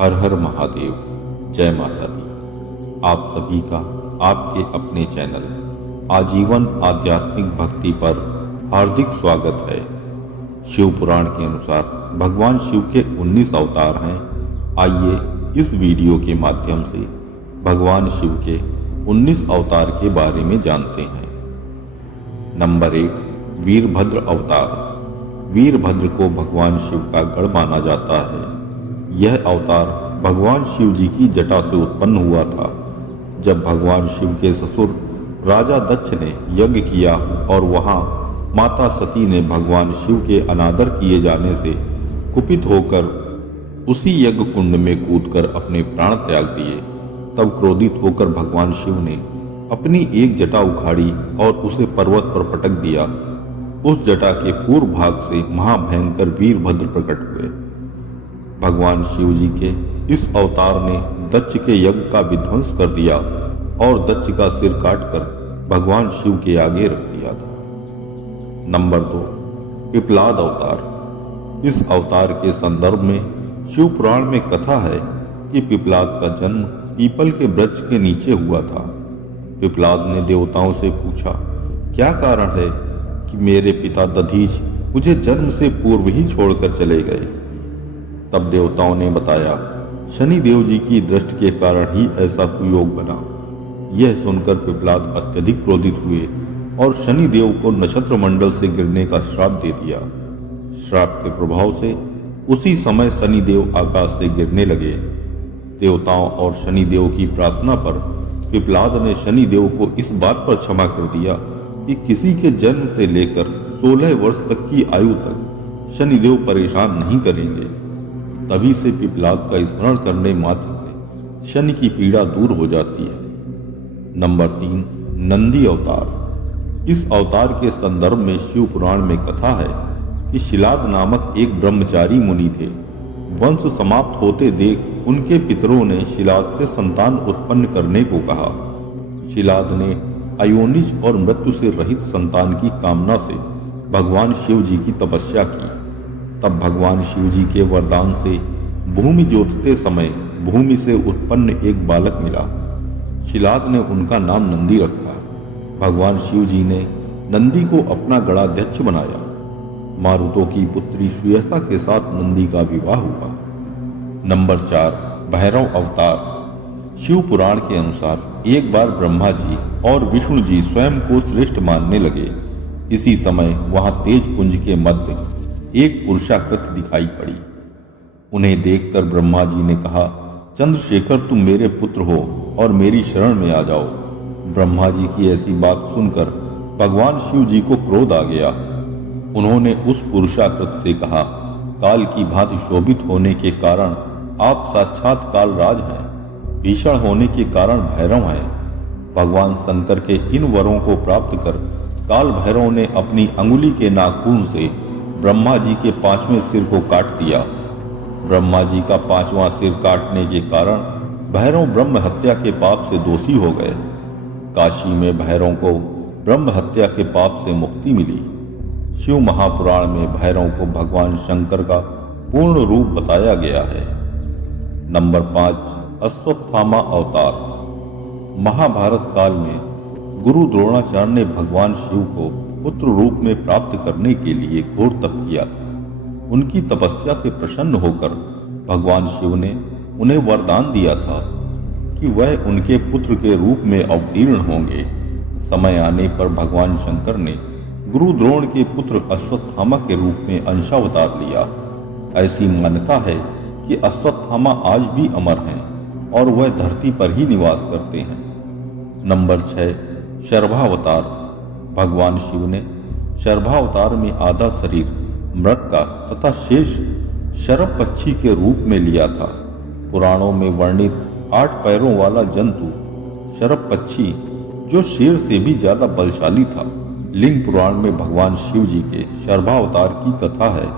हर हर महादेव। जय माता दी। आप सभी का आपके अपने चैनल आजीवन आध्यात्मिक भक्ति पर हार्दिक स्वागत है। शिव पुराण के अनुसार भगवान शिव के 19 अवतार हैं। आइए इस वीडियो के माध्यम से भगवान शिव के 19 अवतार के बारे में जानते हैं। नंबर 1, वीरभद्र अवतार। वीरभद्र को भगवान शिव का गढ़ माना जाता है। यह अवतार भगवान शिव जी की जटा से उत्पन्न हुआ था। जब भगवान शिव के ससुर राजा दक्ष ने यज्ञ किया और वहां माता सती ने भगवान शिव के अनादर किए जाने से कुपित होकर उसी यज्ञ कुंड में कूदकर अपने प्राण त्याग दिए, तब क्रोधित होकर भगवान शिव ने अपनी एक जटा उखाड़ी और उसे पर्वत पर पटक दिया। उस जटा के पूर्व भाग से महाभयंकर वीरभद्र प्रकट हुए। भगवान शिव जी के इस अवतार ने दक्ष के यज्ञ का विध्वंस कर दिया और दक्ष का सिर काटकर भगवान शिव के आगे रख दिया था। नंबर 2, पिपलाद अवतार। इस अवतार के संदर्भ में शिव पुराण में कथा है कि पिपलाद का जन्म पीपल के वृक्ष के नीचे हुआ था। पिपलाद ने देवताओं से पूछा, क्या कारण है कि मेरे पिता दधीच मुझे जन्म से पूर्व ही छोड़कर चले गए? तब देवताओं ने बताया, शनि देव जी की दृष्टि के कारण ही ऐसा कुयोग बना। यह सुनकर पिपलाद अत्यधिक क्रोधित हुए और शनि देव को नक्षत्र मंडल से गिरने का श्राप दे दिया। श्राप के प्रभाव से उसी समय शनि देव आकाश से गिरने लगे। देवताओं और शनि देव की प्रार्थना पर पिपलाद ने शनि देव को इस बात पर क्षमा कर दिया कि किसी के जन्म से लेकर 16 वर्ष तक की आयु तक शनिदेव परेशान नहीं करेंगे। तभी से पिपलाद का स्मरण करने मात्र से शनि की पीड़ा दूर हो जाती है। नंबर 3, नंदी अवतार। इस अवतार के संदर्भ में शिव पुराण में कथा है कि शिलाद नामक एक ब्रह्मचारी मुनि थे। वंश समाप्त होते देख उनके पितरों ने शिलाद से संतान उत्पन्न करने को कहा। शिलाद ने अयोनिज और मृत्यु से रहित संतान की कामना से भगवान शिव जी की तपस्या की। तब भगवान शिव जी के वरदान से भूमि जोतते समय भूमि से उत्पन्न एक बालक मिला। शिलाद ने उनका नाम नंदी रखा। भगवान शिव जी ने नंदी को अपना गणाध्यक्ष बनाया। मारुतों की पुत्री सुयसा के साथ नंदी का विवाह हुआ। नंबर 4, भैरव अवतार। शिव पुराण के अनुसार एक बार ब्रह्मा जी और विष्णु जी स्वयं को श्रेष्ठ मानने लगे। इसी समय वहां तेज पुंज के मध्य एक पुरुषाकृति दिखाई पड़ी। उन्हें देखकर ब्रह्मा जी ने कहा, चंद्रशेखर तुम मेरे पुत्र हो और मेरी शरण में आ जाओ। ब्रह्मा जी की ऐसी बात सुनकर भगवान शिव जी को क्रोध आ गया। उन्होंने उस पुरुषाकृत से कहा, काल की भांति शोभित होने के कारण आप साक्षात काल राज हैं, भीषण होने के कारण भैरव हैं। भगवान शंकर के इन वरों को प्राप्त कर काल भैरव ने अपनी अंगुली के नाखून से ब्रह्मा जी के 5वें सिर को काट दिया। ब्रह्मा जी का 5वां सिर काटने के कारण भैरव ब्रह्म हत्या के पाप से दोषी हो गए। काशी में भैरव को ब्रह्म हत्या के पाप से मुक्ति मिली। शिव महापुराण में भैरव को भगवान शंकर का पूर्ण रूप बताया गया है। नंबर 5, अश्वत्थामा अवतार। महाभारत काल में गुरु द्रोणाचार्य ने भगवान शिव को पुत्र रूप में प्राप्त करने के लिए घोर तप किया था। उनकी तपस्या से प्रसन्न होकर भगवान शिव ने उन्हें वरदान दिया था कि वह उनके पुत्र के रूप में अवतीर्ण होंगे। समय आने पर भगवान शंकर ने गुरु द्रोण के पुत्र अश्वत्थामा के रूप में अंशावतार लिया। ऐसी मान्यता है कि अश्वत्थामा आज भी अमर हैं और वह धरती पर ही निवास करते हैं। नंबर 6, शर्भावतार। भगवान शिव ने शर्भावतार में आधा शरीर मृग का तथा शेष शरभ पक्षी के रूप में लिया था। पुराणों में वर्णित 8 पैरों वाला जंतु शरभ पक्षी, जो शेर से भी ज्यादा बलशाली था। लिंग पुराण में भगवान शिव जी के शर्भावतार की कथा है।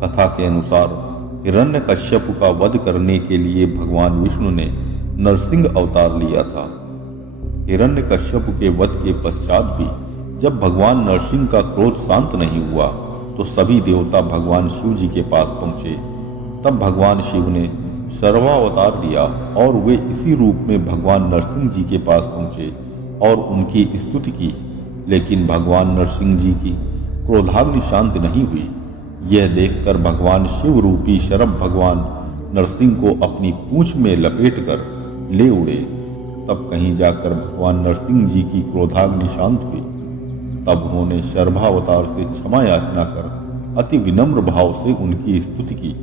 कथा के अनुसार हिरण्यकश्यप का वध करने के लिए भगवान विष्णु ने नरसिंह अवतार लिया था। हिरण्यकश्यप के वध के पश्चात भी जब भगवान नरसिंह का क्रोध शांत नहीं हुआ तो सभी देवता भगवान शिव जी के पास पहुंचे। तब भगवान शिव ने सर्वावतार लिया और वे इसी रूप में भगवान नरसिंह जी के पास पहुंचे और उनकी स्तुति की, लेकिन भगवान नरसिंह जी की क्रोधाग्नि शांत नहीं हुई। यह देखकर भगवान शिव रूपी शरभ भगवान नरसिंह को अपनी पूंछ में लपेटकर ले उड़े। तब कहीं जाकर भगवान नरसिंह जी की क्रोधाग्नि शांत हुई। तब उन्होंने शर्भावतार से क्षमा याचना कर अति विनम्र भाव से उनकी स्तुति की।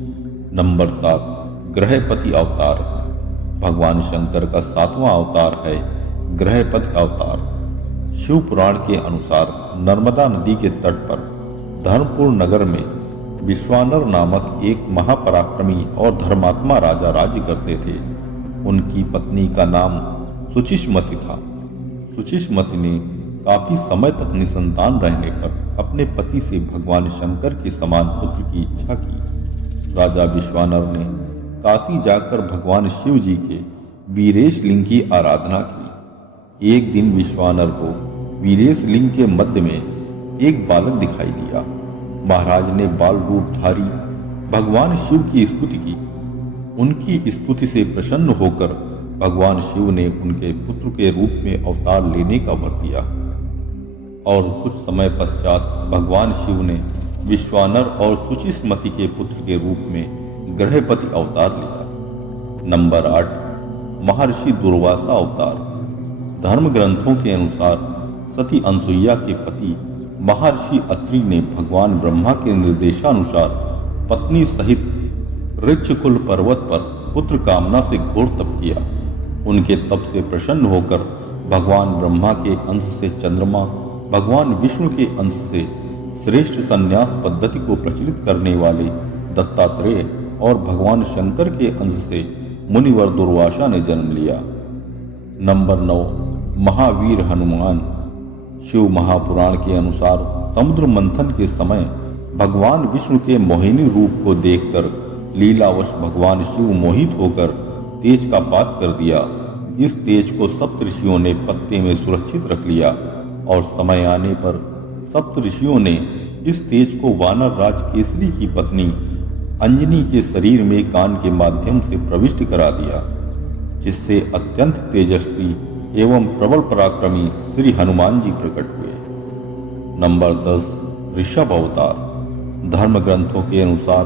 नंबर 7, ग्रहपति अवतार। भगवान शंकर का 7वां अवतार है ग्रहपति अवतार। शिव पुराण के अनुसार नर्मदा नदी के तट पर धर्मपुर नगर में विश्वानर नामक एक महापराक्रमी और धर्मात्मा राजा राज्य करते थे। उनकी पत्नी का नाम सुचिस्मति था। सुचिस्मति ने काफी समय तक निसंतान रहने पर अपने पति से भगवान शंकर के समान पुत्र की इच्छा की। राजा विश्वानर ने काशी जाकर भगवान शिव जी के वीरेश लिंग की आराधना की। एक दिन विश्वानर को वीरेश लिंग के मध्य में एक बालक दिखाई दिया। महाराज ने बाल रूपधारी भगवान शिव की स्तुति की। उनकी स्तुति से प्रसन्न होकर भगवान शिव ने उनके पुत्र के रूप में अवतार लेने का वर दिया और कुछ समय पश्चात भगवान शिव ने विश्वानर और सुचिस्मति के पुत्र के रूप में ग्रहपति अवतार लिया। नंबर 8, महर्षि दुर्वासा अवतार। धर्म ग्रंथों के अनुसार सती अनसुईया के पति महर्षि अत्रि ने भगवान ब्रह्मा के निर्देशानुसार पत्नी सहित ऋक्षकुल पर्वत पर पुत्र कामना से घोर तप किया। उनके तप से प्रसन्न होकर भगवान ब्रह्मा के अंश से चंद्रमा, भगवान विष्णु के अंश से श्रेष्ठ संन्यास पद्धति को प्रचलित करने वाले दत्तात्रेय और भगवान शंकर के अंश से मुनिवर दुर्वासा ने जन्म लिया। नंबर 9, महावीर हनुमान। शिव महापुराण के अनुसार समुद्र मंथन के समय भगवान विष्णु के मोहिनी रूप को देखकर लीलावश भगवान शिव मोहित होकर तेज का पात कर दिया। इस तेज को सप्तऋषियों ने पत्ते में सुरक्षित रख लिया और समय आने पर सप्तऋषियों ने इस तेज को वानर राज केसरी की पत्नी अंजनी के शरीर में कान के माध्यम से प्रविष्ट करा दिया, जिससे अत्यंत तेजस्वी एवं प्रबल पराक्रमी श्री हनुमान जी प्रकट हुए। नंबर 10, ऋषभ अवतार। धर्म ग्रंथों के अनुसार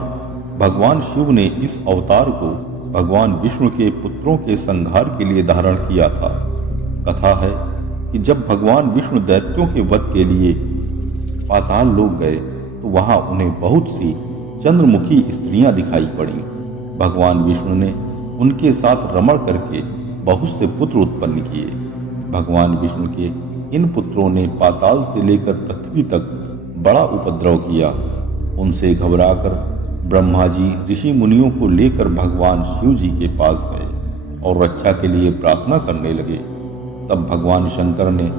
भगवान शिव ने इस अवतार को भगवान विष्णु के पुत्रों के संहार के लिए धारण किया था। कथा है कि जब भगवान विष्णु दैत्यों के वध के लिए पाताल लोक गए तो वहां उन्हें बहुत सी चंद्रमुखी स्त्रियां दिखाई पड़ी। भगवान विष्णु ने उनके साथ रमण करके बहुत से पुत्र उत्पन्न किए। भगवान विष्णु के इन पुत्रों ने पाताल से लेकर पृथ्वी तक बड़ा उपद्रव किया। उनसे घबराकर ब्रह्मा जी ऋषि मुनियों को लेकर भगवान शिव जी के पास गए और रक्षा के लिए प्रार्थना करने लगे। तब भगवान शंकर ने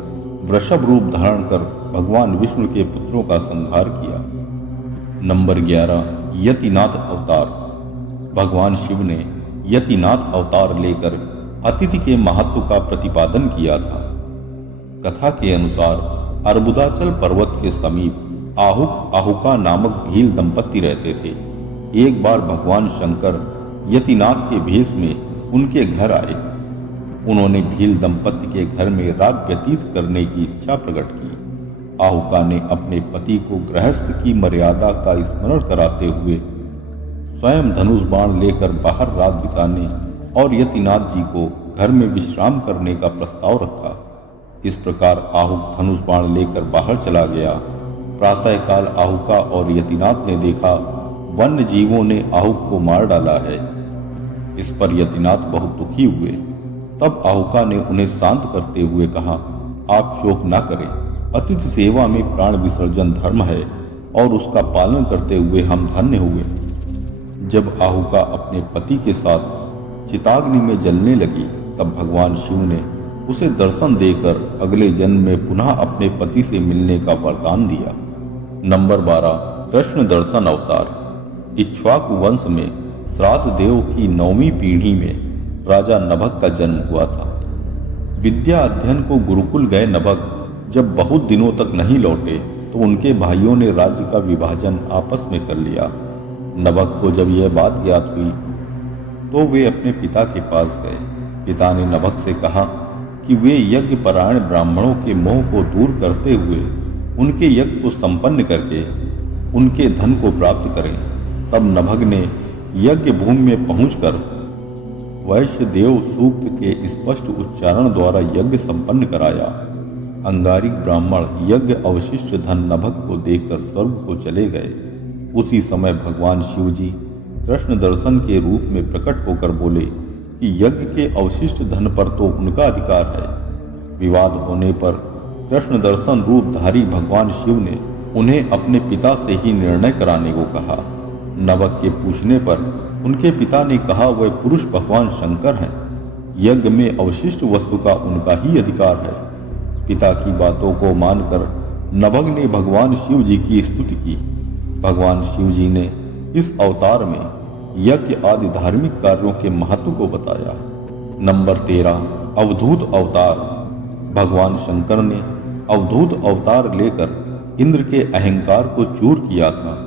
वृषभ रूप धारण कर भगवान विष्णु के पुत्रों का संहार किया। नंबर 11, यतिनाथ अवतार। भगवान शिव ने यतिनाथ अवतार लेकर अतिथि के महत्व का प्रतिपादन किया था। कथा के अनुसार अर्बुदाचल पर्वत के समीप आहुक आहुका नामक भील दंपत्ति रहते थे। एक बार भगवान शंकर यतिनाथ के भेष में उनके घर आए। उन्होंने भील दंपत्ति के घर में रात व्यतीत करने की इच्छा प्रकट की। आहुका ने अपने पति को गृहस्थ की मर्यादा का स्मरण कराते हुए स्वयं धनुष बाण लेकर बाहर रात बिताने और यतिनाथ जी को घर में विश्राम करने का प्रस्ताव रखा। इस प्रकार आहुक धनुष बाण लेकर बाहर चला गया। प्रातःकाल आहुका और यतिनाथ ने देखा वन्य जीवों ने आहुक को मार डाला है। इस पर यतिनाथ बहुत दुखी हुए। तब आहुका ने उन्हें शांत करते हुए कहा, आप शोक न करें, अतिथि सेवा में प्राण विसर्जन धर्म है और उसका पालन करते हुए हम धन्य हुए। जब आहुका अपने पति के साथ चिताग्नि में जलने लगी तब भगवान शिव ने उसे दर्शन देकर अगले जन्म में पुनः अपने पति से मिलने का वरदान दिया। नंबर 12, कृष्ण दर्शन अवतार। इक्ष्वाकु वंश में श्राद्ध देव की 9वीं पीढ़ी में राजा नभग का जन्म हुआ था। विद्या अध्ययन को गुरुकुल गए नभग जब बहुत दिनों तक नहीं लौटे तो उनके भाइयों ने राज्य का विभाजन आपस में कर लिया। नभग को जब यह बात ज्ञात हुई तो वे अपने पिता के पास गए। पिता ने नभग से कहा कि वे यज्ञ परायण ब्राह्मणों के मोह को दूर करते हुए उनके यज्ञ को संपन्न करके उनके धन को प्राप्त करें। तब नभग ने यज्ञ भूमि में पहुंचकर वैश्य देव सूक्त के स्पष्ट उच्चारण द्वारा यज्ञ संपन्न कराया। अंगारिक ब्राह्मण यज्ञ अवशिष्ट धन नभग को देकर स्वर्ग को चले गए। उसी समय भगवान शिव जी कृष्ण दर्शन के रूप में प्रकट होकर बोले कि यज्ञ के अवशिष्ट धन पर तो उनका अधिकार है। विवाद होने पर कृष्ण दर्शन रूपधारी भगवान शिव ने उन्हें अपने पिता से ही निर्णय कराने को कहा। नभग के पूछने पर उनके पिता ने कहा वह पुरुष भगवान शंकर हैं, यज्ञ में अवशिष्ट वस्तु का उनका ही अधिकार है। पिता की बातों को मानकर नभग ने भगवान शिव जी की स्तुति की। भगवान शिव जी ने इस अवतार में यज्ञ आदि धार्मिक कार्यों के महत्व को बताया। नंबर 13, अवधूत अवतार। भगवान शंकर ने अवधूत अवतार लेकर इंद्र के अहंकार को चूर किया था।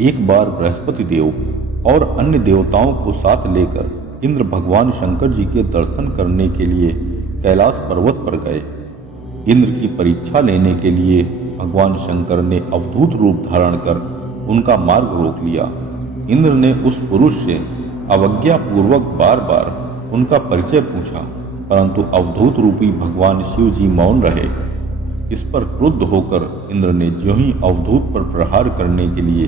एक बार बृहस्पति देव और अन्य देवताओं को साथ लेकर इंद्र भगवान शंकर जी के दर्शन करने के लिए कैलाश पर्वत पर गए। इंद्र की परीक्षा लेने के लिए भगवान शंकर ने अवधूत रूप धारण कर उनका मार्ग रोक लिया। इंद्र ने उस पुरुष से अवज्ञा पूर्वक बार बार उनका परिचय पूछा, परंतु अवधूत रूपी भगवान शिव जी मौन रहे। इस पर क्रुद्ध होकर इंद्र ने ज्यों ही अवधूत पर प्रहार करने के लिए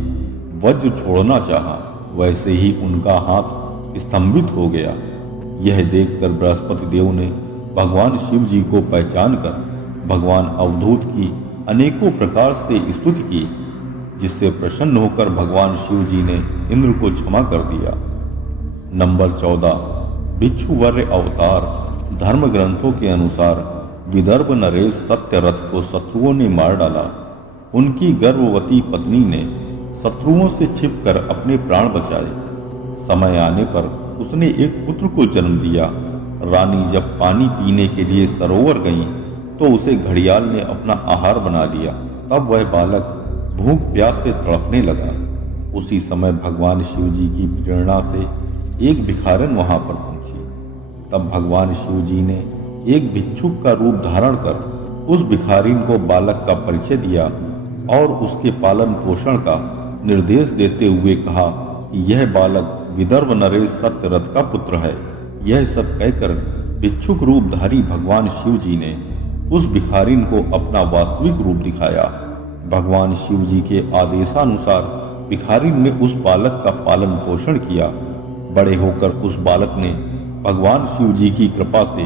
वज्र छोड़ना चाहा, वैसे ही उनका हाथ स्तंभित हो गया। यह देखकर बृहस्पति देव ने भगवान शिव जी को पहचान कर भगवान अवधूत की अनेकों प्रकार से स्तुति की, जिससे प्रसन्न होकर भगवान शिव जी ने इंद्र को क्षमा कर दिया। नंबर 14, भिक्षुवर्य अवतार। धर्म ग्रंथों के अनुसार विदर्भ नरेश सत्यरथ को शत्रुओं ने मार डाला। उनकी गर्भवती पत्नी ने शत्रुओं से छिपकर अपने प्राण बचाए। समय आने पर उसने एक पुत्र को जन्म दिया। रानी जब पानी पीने के लिए सरोवर गई तो उसे घड़ियाल ने अपना आहार बना लिया। तब वह बालक भूख प्यास से तड़पने लगा। उसी समय भगवान शिव जी की प्रेरणा से एक भिखारन वहां पर पहुंची। तब भगवान शिव जी ने एक भिक्षुक का रूप धारण कर उस भिखारिन को बालक का परिचय दिया और उसके पालन पोषण का निर्देश देते हुए कहा कि यह बालक विदर्भ नरेश सत्यरथ का पुत्र है। यह सब कहकर भिक्षुक रूपधारी भगवान शिव जी ने उस भिखारिन को अपना वास्तविक रूप दिखाया। भगवान शिव जी के आदेशानुसार भिखारिन ने उस बालक का पालन पोषण किया। बड़े होकर उस बालक ने भगवान शिव जी की कृपा से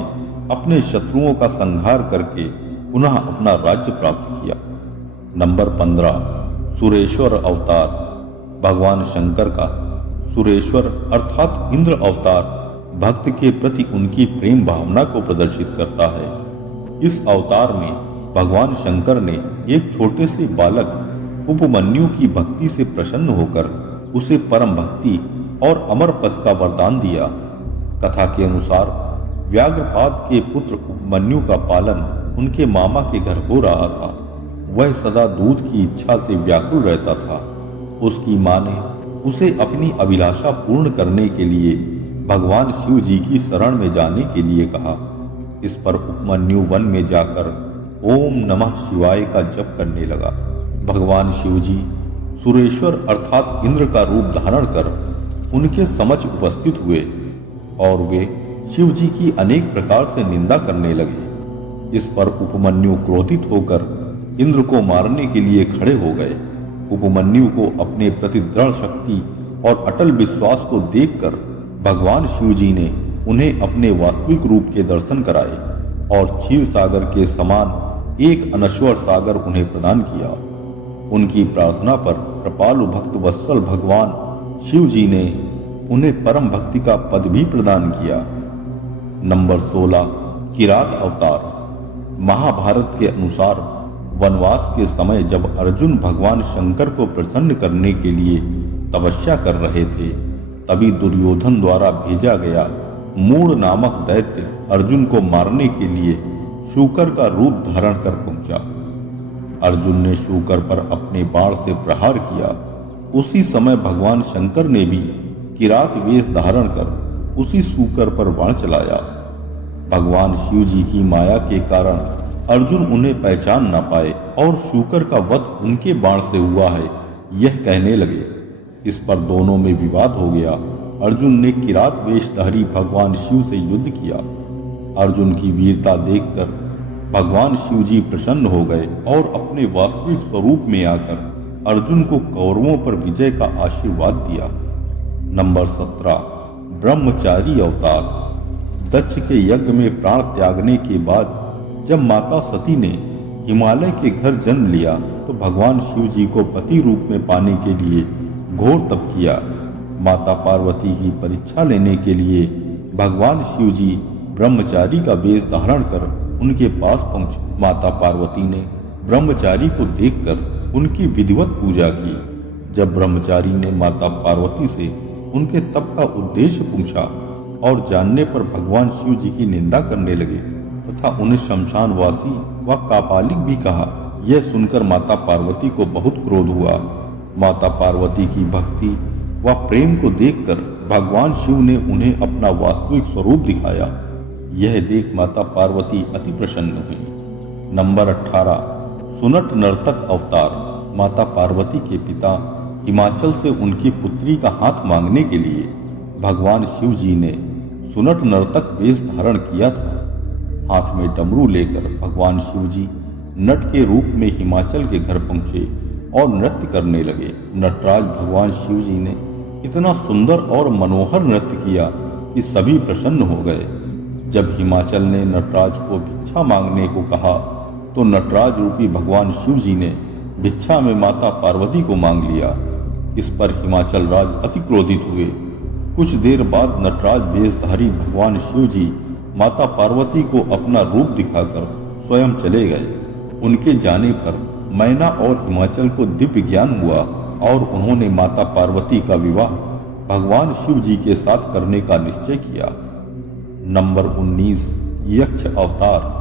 अपने शत्रुओं का संहार करके पुनः अपना राज्य प्राप्त किया। नंबर 15, सुरेश्वर अवतार। भगवान शंकर का सुरेश्वर अर्थात इंद्र अवतार भक्त के प्रति उनकी प्रेम भावना को प्रदर्शित करता है। इस अवतार में भगवान शंकर ने एक छोटे से बालक उपमन्यु की भक्ति से प्रसन्न होकर उसे परम भक्ति और अमर पद का वरदान दिया। कथा के अनुसार व्याघ्रपाद के पुत्र उपमन्यु का पालन उनके मामा के घर हो रहा था। वह सदा दूध की इच्छा से व्याकुल रहता था। उसकी मां ने उसे अपनी अभिलाषा पूर्ण करने के लिए भगवान शिव जी की शरण में जाने के लिए कहा। इस पर उपमन्यु वन में जाकर ओम नमः शिवाय का जप करने लगा। भगवान शिव जी सुरेश्वर अर्थात इंद्र का रूप धारण कर उनके समक्ष उपस्थित हुए और वे शिव जी की अनेक प्रकार से निंदा करने लगे। इस पर उपमन्यु क्रोधित होकर इंद्र को मारने के लिए खड़े हो गए। उपमन्यु को अपने प्रति दृढ़ शक्ति और अटल विश्वास को देखकर भगवान शिव जी ने उन्हें अपने वास्तविक रूप के दर्शन कराए और क्षीर सागर के समान एक अनश्वर सागर उन्हें प्रदान किया। उनकी प्रार्थना पर कृपालु भक्त वत्सल भगवान शिव जी ने उन्हें परम भक्ति का पद भी प्रदान किया। नंबर 16, किरात अवतार। महाभारत के अनुसार वनवास के समय जब अर्जुन भगवान शंकर को प्रसन्न करने के लिए तपस्या कर रहे थे, तभी दुर्योधन द्वारा भेजा गया मूढ़ नामक दैत्य अर्जुन को मारने के लिए शूकर का रूप धारण कर पहुंचा। अर्जुन ने शूकर पर अपने बाण से प्रहार किया। उसी समय भगवान शंकर ने भी किरात वेश धारण कर उसी सूकर पर बाण चलाया। भगवान शिव जी की माया के कारण अर्जुन उन्हें पहचान न पाए और शूकर का वध उनके बाण से हुआ है यह कहने लगे। इस पर दोनों में विवाद हो गया। अर्जुन ने किरात वेशधारी भगवान शिव से युद्ध किया। अर्जुन की वीरता देखकर भगवान शिव जी प्रसन्न हो गए और अपने वास्तविक स्वरूप में आकर अर्जुन को कौरवों पर विजय का आशीर्वाद दिया। नंबर 17 ब्रह्मचारी अवतार। दक्ष के यज्ञ में प्राण त्यागने के बाद जब माता सती ने हिमालय के घर जन्म लिया तो भगवान शिव जी को पति रूप में पाने के लिए घोर तप किया। माता पार्वती की परीक्षा लेने के लिए भगवान शिव जी ब्रह्मचारी का वेश धारण कर उनके पास पहुंचे। माता पार्वती ने ब्रह्मचारी को देखकर उनकी विधिवत पूजा की। जब ब्रह्मचारी ने माता पार्वती से उनके तप का उद्देश्य पूछा और जानने पर भगवान शिव जी की निंदा करने लगे तथा उन्हें शमशानवासी व कापालिक भी कहा। यह सुनकर माता पार्वती को बहुत क्रोध हुआ। माता पार्वती की भक्ति व प्रेम को देखकर भगवान शिव ने उन्हें अपना वास्तविक स्वरूप दिखाया। यह देख माता पार्वती अति प्रसन्न हुई। नंबर 18 सुनट नर्तक अवतार। माता पार्वती के पिता हिमाचल से उनकी पुत्री का हाथ मांगने के लिए भगवान शिव जी ने सुनट नर्तक वेश धारण किया था। हाथ में डमरू लेकर भगवान शिव जी नट के रूप में हिमाचल के घर पहुंचे और नृत्य करने लगे। नटराज भगवान शिव जी ने इतना सुंदर और मनोहर नृत्य किया कि सभी प्रसन्न हो गए। जब हिमाचल ने नटराज को भिक्षा मांगने को कहा तो नटराज रूपी भगवान शिव जी ने भिक्षा में माता पार्वती को मांग लिया। इस पर हिमाचल राज अति क्रोधित हुए। कुछ देर बाद नटराज वेशधारी भगवान शिव जी माता पार्वती को अपना रूप दिखाकर स्वयं चले गए। उनके जाने पर मैना और हिमाचल को दिव्य ज्ञान हुआ और उन्होंने माता पार्वती का विवाह भगवान शिव जी के साथ करने का निश्चय किया। नंबर 19 यक्ष अवतार।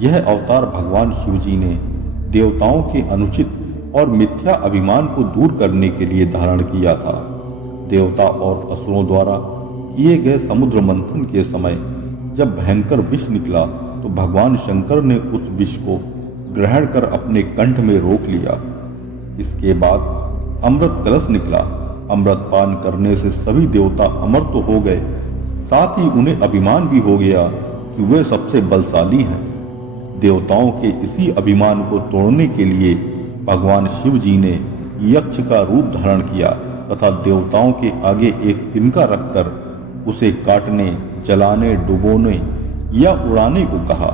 यह अवतार भगवान शिव जी ने देवताओं के अनुचित और मिथ्या अभिमान को दूर करने के लिए धारण किया था। देवता और असुरों द्वारा किए गए समुद्र मंथन के समय जब भयंकर विष निकला तो भगवान शंकर ने उस विष को ग्रहण कर अपने कंठ में रोक लिया। इसके बाद अमृत कलश निकला। अमृत पान करने से सभी देवता अमर तो हो गए, साथ ही उन्हें अभिमान भी हो गया कि वे सबसे बलशाली हैं। देवताओं के इसी अभिमान को तोड़ने के लिए भगवान शिव जी ने यक्ष का रूप धारण किया तथा देवताओं के आगे एक तिनका रखकर उसे काटने, जलाने, डुबोने या उड़ाने को कहा।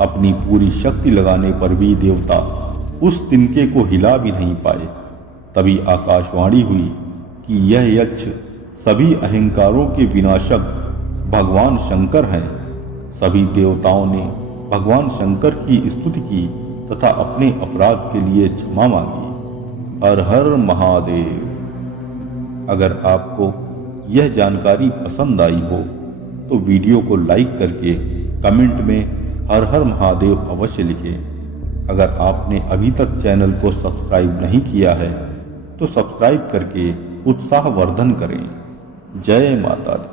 अपनी पूरी शक्ति लगाने पर भी देवता उस तिनके को हिला भी नहीं पाए। तभी आकाशवाणी हुई कि यह यक्ष सभी अहंकारों के विनाशक भगवान शंकर हैं। सभी देवताओं ने भगवान शंकर की स्तुति की तथा अपने अपराध के लिए क्षमा मांगी। हर हर महादेव। अगर आपको यह जानकारी पसंद आई हो तो वीडियो को लाइक करके कमेंट में हर हर महादेव अवश्य लिखें। अगर आपने अभी तक चैनल को सब्सक्राइब नहीं किया है तो सब्सक्राइब करके उत्साहवर्धन करें। जय माता दी।